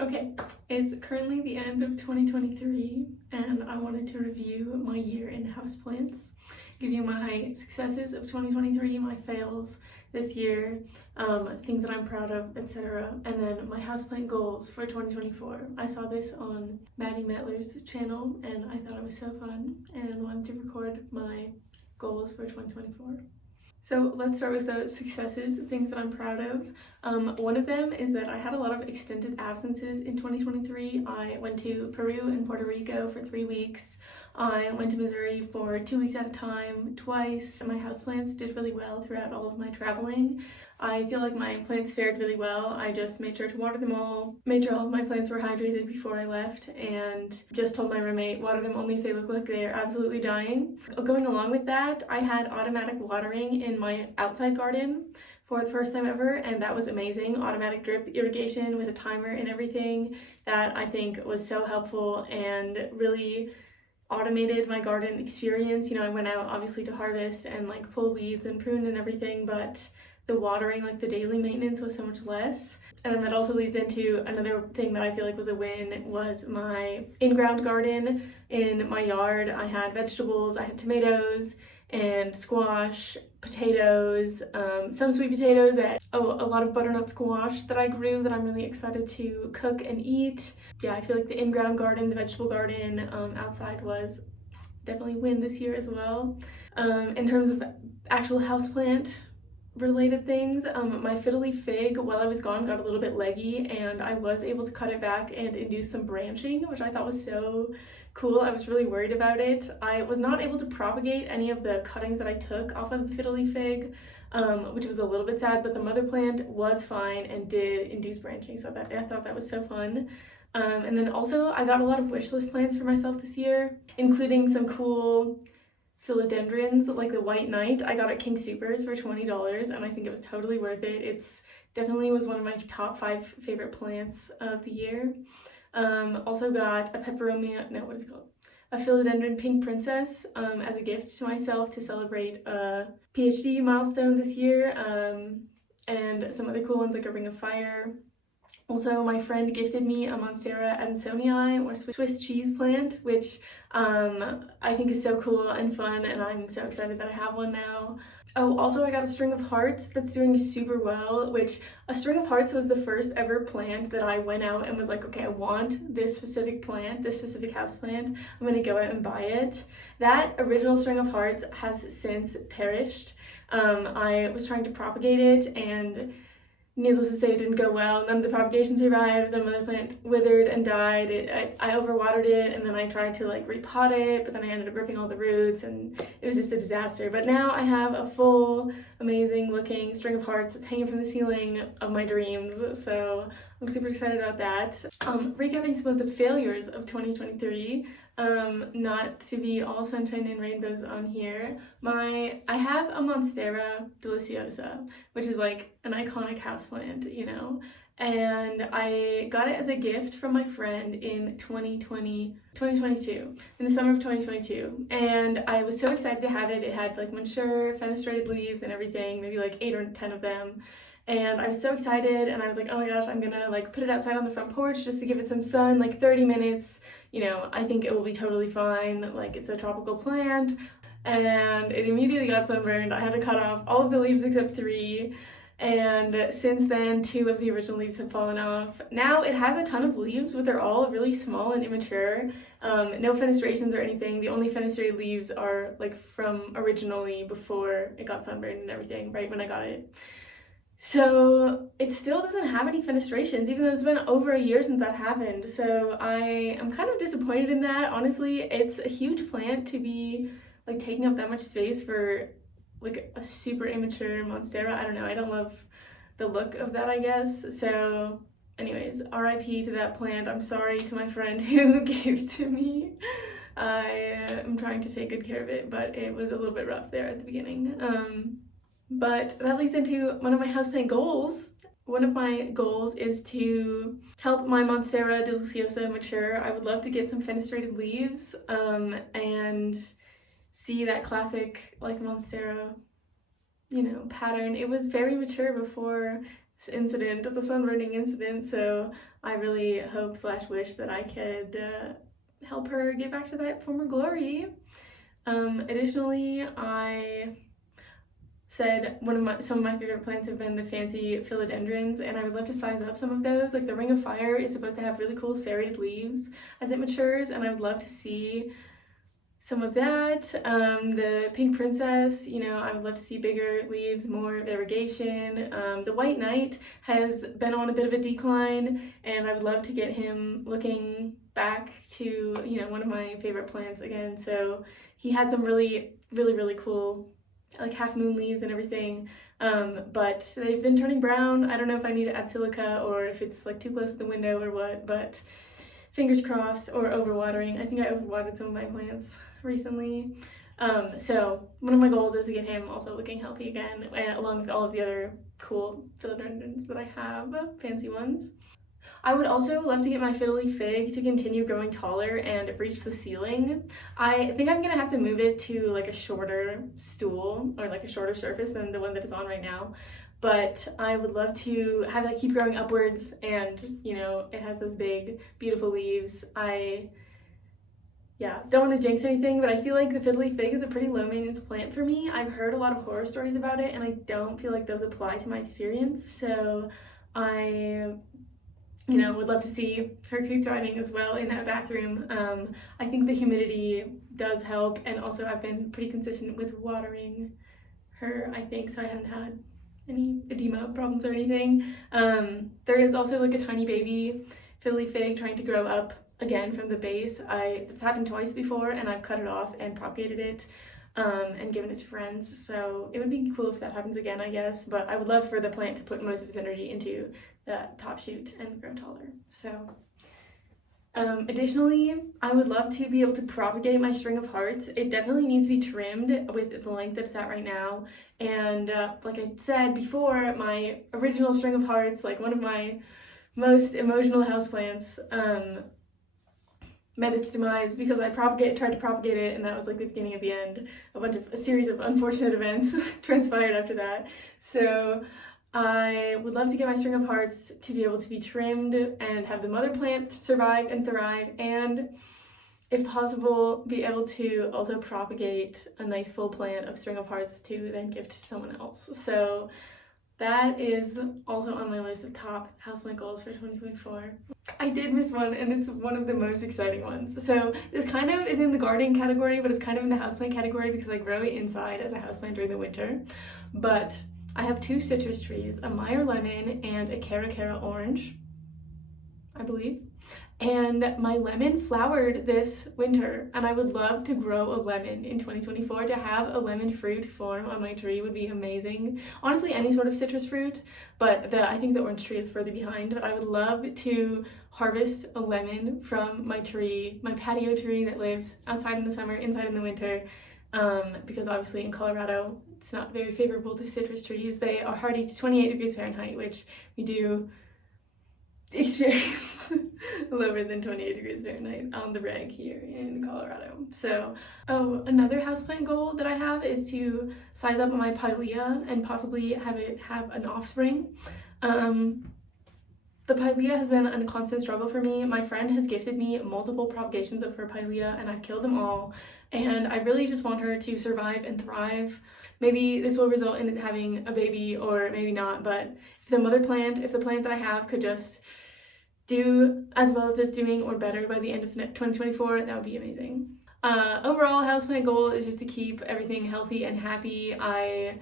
Okay, it's currently the end of 2023 and I wanted to review my year in houseplants, give you my successes of 2023, my fails this year, things that I'm proud of, etc. And then my houseplant goals for 2024. I saw this on Maddie Metler's channel and I thought it was so fun and wanted to record my goals for 2024. So let's start with the successes, things that I'm proud of. One of them is that I had a lot of extended absences in 2023. I went to Peru and Puerto Rico for 3 weeks. I went to Missouri for 2 weeks at a time, twice. My houseplants did really well throughout all of my traveling. I feel like my plants fared really well. I just made sure to water them all, made sure all of my plants were hydrated before I left, and just told my roommate, water them only if they look like they're absolutely dying. Going along with that, I had automatic watering in my outside garden for the first time ever, and that was amazing. Automatic drip irrigation with a timer and everything. That I think was so helpful and really automated my garden experience. I went out obviously to harvest and like pull weeds and prune and everything, but the watering, like the daily maintenance, was so much less. And then that also leads into another thing that I feel like was a win, was my in-ground garden in my yard. I had vegetables, I had tomatoes and squash, potatoes, some sweet potatoes, a lot of butternut squash that I grew that I'm really excited to cook and eat. Yeah, I feel like the in-ground garden, the vegetable garden outside was definitely a win this year as well. In terms of actual houseplant related things, my fiddle leaf fig, while I was gone, got a little bit leggy and I was able to cut it back and induce some branching, which I thought was so cool. I was really worried about it. I was not able to propagate any of the cuttings that I took off of the fiddle leaf fig, which was a little bit sad, but the mother plant was fine and did induce branching, so I thought that was so fun. And then also I got a lot of wish list plants for myself this year, including some cool philodendrons like the White Knight I got at King Soopers for $20, and I think it was totally worth it. It's definitely was one of my top 5 favorite plants of the year. Also got a a philodendron pink princess as a gift to myself to celebrate a PhD milestone this year, and some other cool ones like a ring of fire. Also, my friend gifted me a Monstera Ansonii, or Swiss cheese plant, which I think is so cool and fun, and I'm so excited that I have one now. Oh, also I got a string of hearts that's doing super well, which a string of hearts was the first ever plant that I went out and was like, okay, I want this specific plant, this specific house plant. I'm gonna go out and buy it. That original string of hearts has since perished. I was trying to propagate it, and needless to say, it didn't go well. None of the propagation survived. The mother plant withered and died. I overwatered it, and then I tried to like repot it, but then I ended up ripping all the roots, and it was just a disaster. But now I have a full, amazing looking string of hearts that's hanging from the ceiling of my dreams. So I'm super excited about that. Recapping some of the failures of 2023. Not to be all sunshine and rainbows on here. I have a Monstera deliciosa, which is like an iconic houseplant, and I got it as a gift from my friend in 2022, in the summer of 2022, and I was so excited to have it. It had like mature fenestrated leaves and everything, maybe like 8 or 10 of them. And I was so excited, and I was like, oh my gosh, I'm gonna like put it outside on the front porch just to give it some sun, like 30 minutes. I think it will be totally fine. Like, it's a tropical plant. And it immediately got sunburned. I had to cut off all of the leaves except 3. And since then, 2 of the original leaves have fallen off. Now it has a ton of leaves, but they're all really small and immature. No fenestrations or anything. The only fenestrated leaves are like from originally before it got sunburned and everything, right when I got it. So it still doesn't have any fenestrations, even though it's been over a year since that happened. So I am kind of disappointed in that. Honestly, it's a huge plant to be like taking up that much space for like a super immature Monstera. I don't know, I don't love the look of that, I guess. So anyways, RIP to that plant. I'm sorry to my friend who gave it to me. I am trying to take good care of it, but it was a little bit rough there at the beginning. But that leads into one of my houseplant goals. One of my goals is to help my Monstera deliciosa mature. I would love to get some fenestrated leaves and see that classic like Monstera, pattern. It was very mature before incident, the sunburning incident, so I really hope / wish that I could help her get back to that former glory. Additionally, I said some of my favorite plants have been the fancy philodendrons, and I would love to size up some of those. Like the Ring of Fire is supposed to have really cool serrated leaves as it matures, and I would love to see some of that. The Pink Princess, you know, I would love to see bigger leaves, more variegation. The White Knight has been on a bit of a decline, and I would love to get him looking back to, you know, one of my favorite plants again. So he had some really cool like half moon leaves and everything, but they've been turning brown. I don't know if I need to add silica or if it's like too close to the window or what, but fingers crossed. Or overwatering. I think I overwatered some of my plants recently. So one of my goals is to get him also looking healthy again, along with all of the other cool philodendrons that I have, fancy ones. I would also love to get my fiddly fig to continue growing taller and reach the ceiling. I think I'm gonna have to move it to like a shorter stool or like a shorter surface than the one that it's on right now. But I would love to have that keep growing upwards, and you know, it has those big, beautiful leaves. Yeah, don't want to jinx anything, but I feel like the fiddly fig is a pretty low maintenance plant for me. I've heard a lot of horror stories about it, and I don't feel like those apply to my experience. So I, you know, would love to see her keep thriving as well in that bathroom. I think the humidity does help, and also I've been pretty consistent with watering her, I think, so I haven't had any edema problems or anything. There is also like a tiny baby fiddly fig trying to grow up again from the base. It's happened twice before, and I've cut it off and propagated it and given it to friends. So it would be cool if that happens again, I guess. But I would love for the plant to put most of its energy into the top shoot and grow taller. So additionally, I would love to be able to propagate my string of hearts. It definitely needs to be trimmed with the length that it's at right now. And like I said before, my original string of hearts, like one of my most emotional houseplants, met its demise because I tried to propagate it, and that was like the beginning of the end. A series of unfortunate events transpired after that. So I would love to get my string of hearts to be able to be trimmed and have the mother plant survive and thrive, and if possible, be able to also propagate a nice full plant of string of hearts to then give to someone else. So that is also on my list of top houseplant goals for 2024. I did miss one, and it's one of the most exciting ones. So this kind of is in the gardening category, but it's kind of in the houseplant category because I grow it inside as a houseplant during the winter. But I have 2 citrus trees, a Meyer lemon and a Cara Cara orange, I believe. And my lemon flowered this winter, and I would love to grow a lemon in 2024. To have a lemon fruit form on my tree would be amazing. Honestly, any sort of citrus fruit, but I think the orange tree is further behind. But I would love to harvest a lemon from my tree, my patio tree that lives outside in the summer, inside in the winter, because obviously in Colorado, it's not very favorable to citrus trees. They are hardy to 28 degrees Fahrenheit, which we do experience lower than 28 degrees Fahrenheit on the reg here in Colorado. So, another houseplant goal that I have is to size up my pilea and possibly have it have an offspring. The pilea has been a constant struggle for me. My friend has gifted me multiple propagations of her pilea, and I've killed them all, and I really just want her to survive and thrive. Maybe this will result in it having a baby, or maybe not, but if the plant that I have could just do as well as it's doing or better by the end of 2024, that would be amazing. Overall, houseplant goal is just to keep everything healthy and happy. I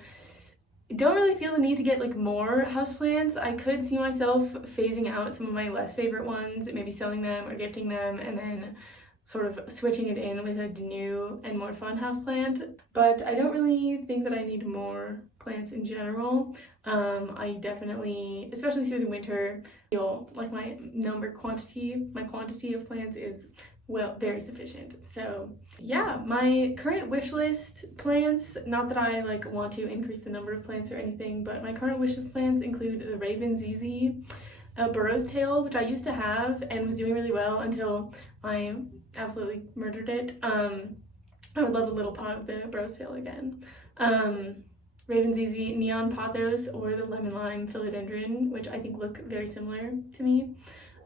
don't really feel the need to get like more houseplants. I could see myself phasing out some of my less favorite ones, maybe selling them or gifting them, and then sort of switching it in with a new and more fun houseplant. But I don't really think that I need more plants in general. I definitely, especially through the winter, feel like my quantity of plants is very sufficient. So yeah, my current wish list plants, not that I like want to increase the number of plants or anything, but my current wish list plants include the Raven ZZ, a Burrow's Tail, which I used to have and was doing really well until I absolutely murdered it. I would love a little pot of the Burrow's Tail again. Ravensese Neon Pothos or the Lemon Lime Philodendron, which I think look very similar to me.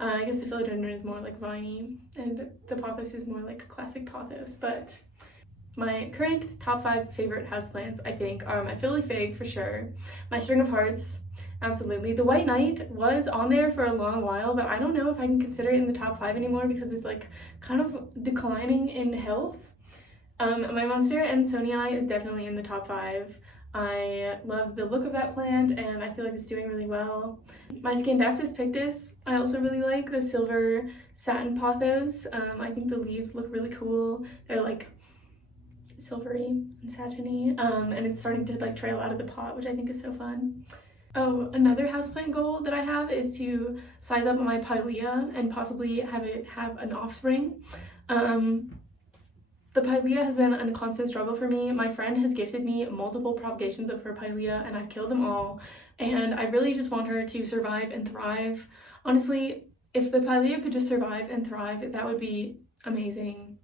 I guess the Philodendron is more like viney and the Pothos is more like classic Pothos, but my current top 5 favorite houseplants, I think, are my Philly Fig for sure, my String of Hearts, absolutely. The White Knight was on there for a long while, but I don't know if I can consider it in the top 5 anymore because it's like kind of declining in health. My Monstera Ansonii is definitely in the top 5. I love the look of that plant and I feel like it's doing really well. My Scandapsus pictus, I also really like the silver satin pothos. I think the leaves look really cool. They're like silvery and satiny, and it's starting to like trail out of the pot, which I think is so fun. Oh, another houseplant goal that I have is to size up my pilea and possibly have it have an offspring. The pilea has been a constant struggle for me. My friend has gifted me multiple propagations of her pilea and I've killed them all, and I really just want her to survive and thrive. Honestly, if the pilea could just survive and thrive, that would be amazing.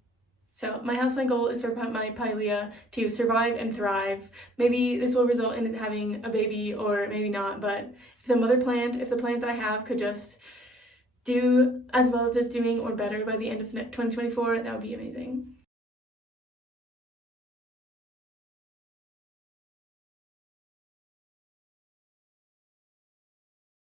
So my houseplant goal is for my pilea to survive and thrive. Maybe this will result in it having a baby or maybe not, but if the plant that I have could just do as well as it's doing or better by the end of 2024, that would be amazing.